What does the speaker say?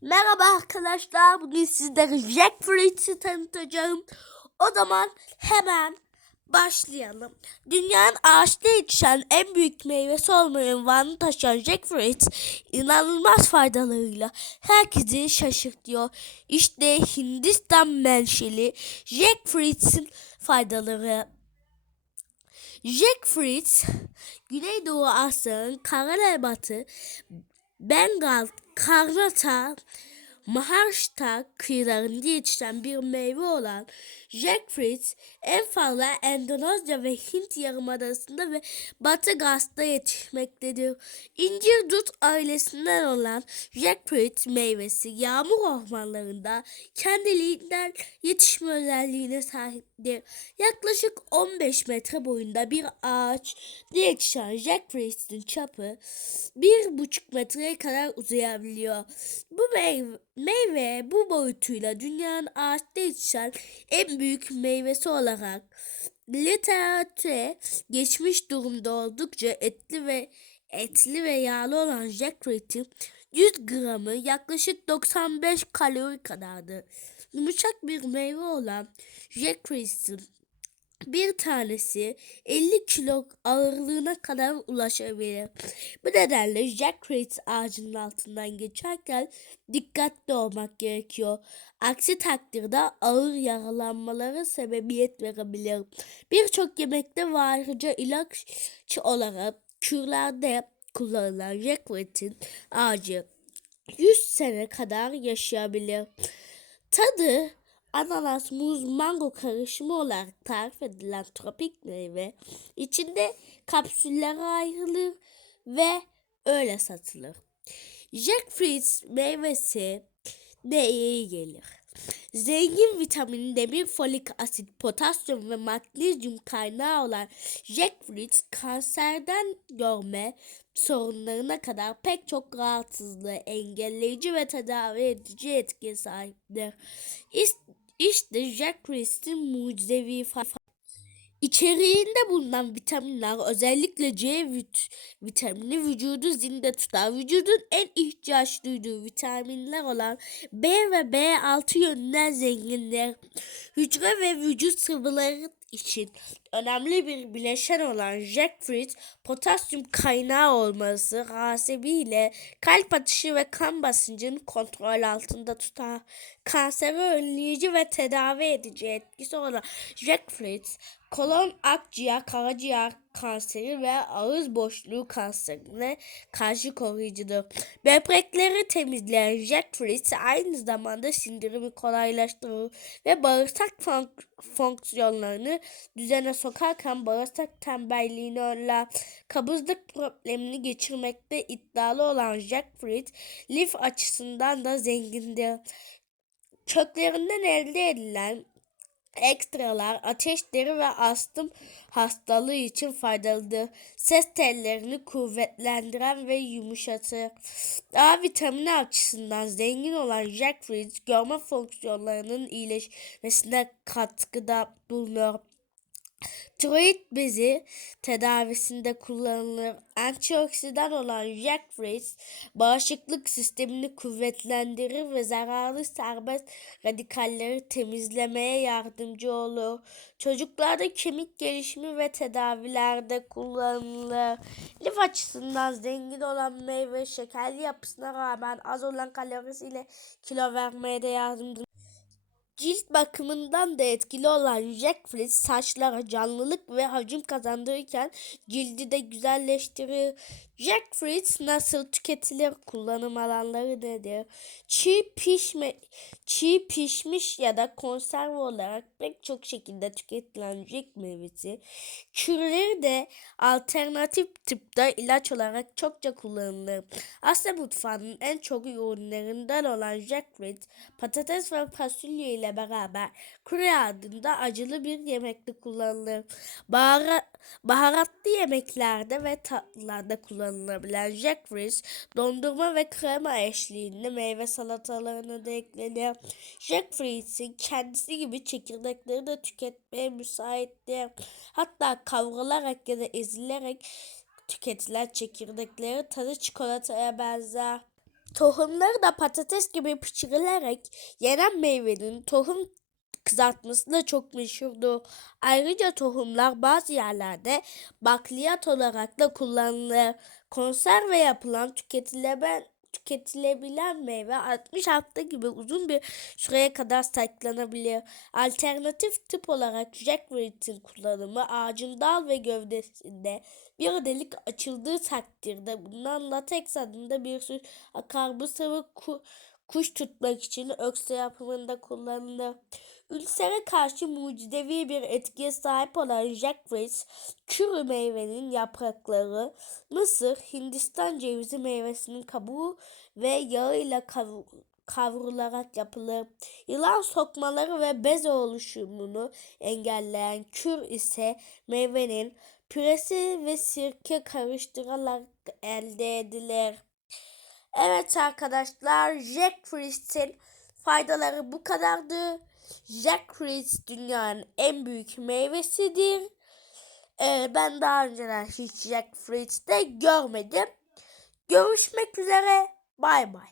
Merhaba arkadaşlar. Bugün sizlere Jackfruit'i tanıtacağım. O zaman hemen başlayalım. Dünyanın ağaçta yetişen en büyük meyvesi olma ünvanını taşıyan Jackfruit inanılmaz faydalarıyla herkesi şaşırtıyor. İşte Hindistan menşeli Jackfruit'in faydaları. Jackfruit, Güneydoğu Asya'nın Karabatı, Bengal, Karnataka, Maharashtra kıyılarında yetişen bir meyve olan jackfruit en fazla Endonezya ve Hint yarımadasında ve Batı Gaz'da yetişmektedir. İncir dut ailesinden olan jackfruit meyvesi yağmur ormanlarında kendiliğinden yetişme özelliğine sahiptir. Yaklaşık 15 metre boyunda bir ağaç yetişen jackfruit'in çapı 1,5 metreye kadar uzayabiliyor. Bu meyve, meyve bu boyutuyla dünyanın ağaçta yetişen en büyük meyvesi olarak literatüre geçmiş durumda oldukça etli ve etli ve yağlı olan jackfruit'in 100 gramı yaklaşık 95 kalori kadardır. Yumuşak bir meyve olan jackfruit'in bir tanesi 50 kilo ağırlığına kadar ulaşabilir. Bu nedenle jackfruit ağacının altından geçerken dikkatli olmak gerekiyor. Aksi takdirde ağır yaralanmalara sebebiyet verebilir. Birçok yemekte ve ayrıca ilaç olarak kürlerde kullanılan jackfruit'in ağacı 100 sene kadar yaşayabilir. Tadı ananas, muz, mango karışımı olarak tarif edilen tropik meyve içinde kapsüllere ayrılır ve öyle satılır. Jackfruit meyvesi neye iyi gelir? Zengin vitamin, demir, folik asit, potasyum ve magnezyum kaynağı olan jackfruit kanserden görme sorunlarına kadar pek çok rahatsızlığı engelleyici ve tedavi edici etkiye sahiptir. İşte jackfruit'in mucizevi İçeriğinde bulunan vitaminler özellikle C vit vitamini vücudu zinde tutar. Vücudun en ihtiyaç duyduğu vitaminler olan B ve B6 yönünden zengindir. Hücre ve vücut sıvıları için önemli bir bileşen olan jackfruit potasyum kaynağı olması hasebiyle kalp atışı ve kan basıncını kontrol altında tutar. Kanseri önleyici ve tedavi edici etkisi olan jackfruit kolon, akciğer, karaciğer kanseri ve ağız boşluğu kanserine karşı koruyucudur. Böbrekleri temizleyen jackfruit aynı zamanda sindirimi kolaylaştırır ve bağırsak fonk fonksiyonlarını düzene sokarken bağırsak tembelliğini önler. Kabızlık problemini geçirmekte iddialı olan jackfruit lif açısından da zengindir. Köklerinden elde edilen ekstralar ateşleri ve astım hastalığı için faydalıdır. Ses tellerini kuvvetlendiren ve yumuşatır. A vitamini açısından zengin olan jackfruit görme fonksiyonlarının iyileşmesine katkıda bulunur. Tiroid bezi tedavisinde kullanılır. Antioksidan olan jackfruit bağışıklık sistemini kuvvetlendirir ve zararlı serbest radikalleri temizlemeye yardımcı olur. Çocuklarda kemik gelişimi ve tedavilerde kullanılır. Lif açısından zengin olan meyve şekerli yapısına rağmen az olan kalorisiyle kilo vermeye de yardımcı Cilt bakımından da etkili olan jackfruit saçlara canlılık ve hacim kazandırırken cildi de güzelleştirir. Jackfruit nasıl tüketilir? Kullanım alanları nedir? Çiğ pişme çiğ pişmiş ya da konserve olarak pek çok şekilde tüketilen jack meyvesi kürleri de alternatif tıpta ilaç olarak çokça kullanılır. Asya mutfağının en çok ürünlerinden olan jackfruit patates ve fasulye ile beraber kure adında acılı bir yemekte kullanılır. Bahara, baharatlı yemeklerde ve tatlılarda kullanılabilen jackfruit dondurma ve krema eşliğinde meyve salatalarına da eklenir. Jackfruit'in kendisi gibi çekirdekleri de tüketmeye müsaittir. Hatta kavrularak ya da ezilerek tüketilen çekirdekleri tadı çikolataya benzer. Tohumları da patates gibi pişirilerek yenen meyvenin tohum kızartması da çok meşhurdur. Ayrıca tohumlar bazı yerlerde bakliyat olarak da kullanılır. Konserve yapılan tüketilebilen tüketilebilen meyve 60 hafta gibi uzun bir süreye kadar saklanabilir. Alternatif tıp olarak jackfruit'in kullanımı ağacın dal ve gövdesinde bir delik açıldığı takdirde bundan lateks adında bir tür akar. Bu sıvı kuş tutmak için öksü yapımında kullanılır. Ülsere karşı mucizevi bir etkiye sahip olan jackfruit, kürü meyvenin yaprakları, Mısır, Hindistan cevizi meyvesinin kabuğu ve yağıyla kav- kavrularak yapılır. Yılan sokmaları ve bez oluşumunu engelleyen kür ise meyvenin püresi ve sirke karıştırılarak elde edilir. Evet arkadaşlar jackfruit'in faydaları bu kadardı. Jackfruit dünyanın en büyük meyvesidir. Ee, ben daha önceden hiç jackfruit de görmedim. Görüşmek üzere. Bay bay.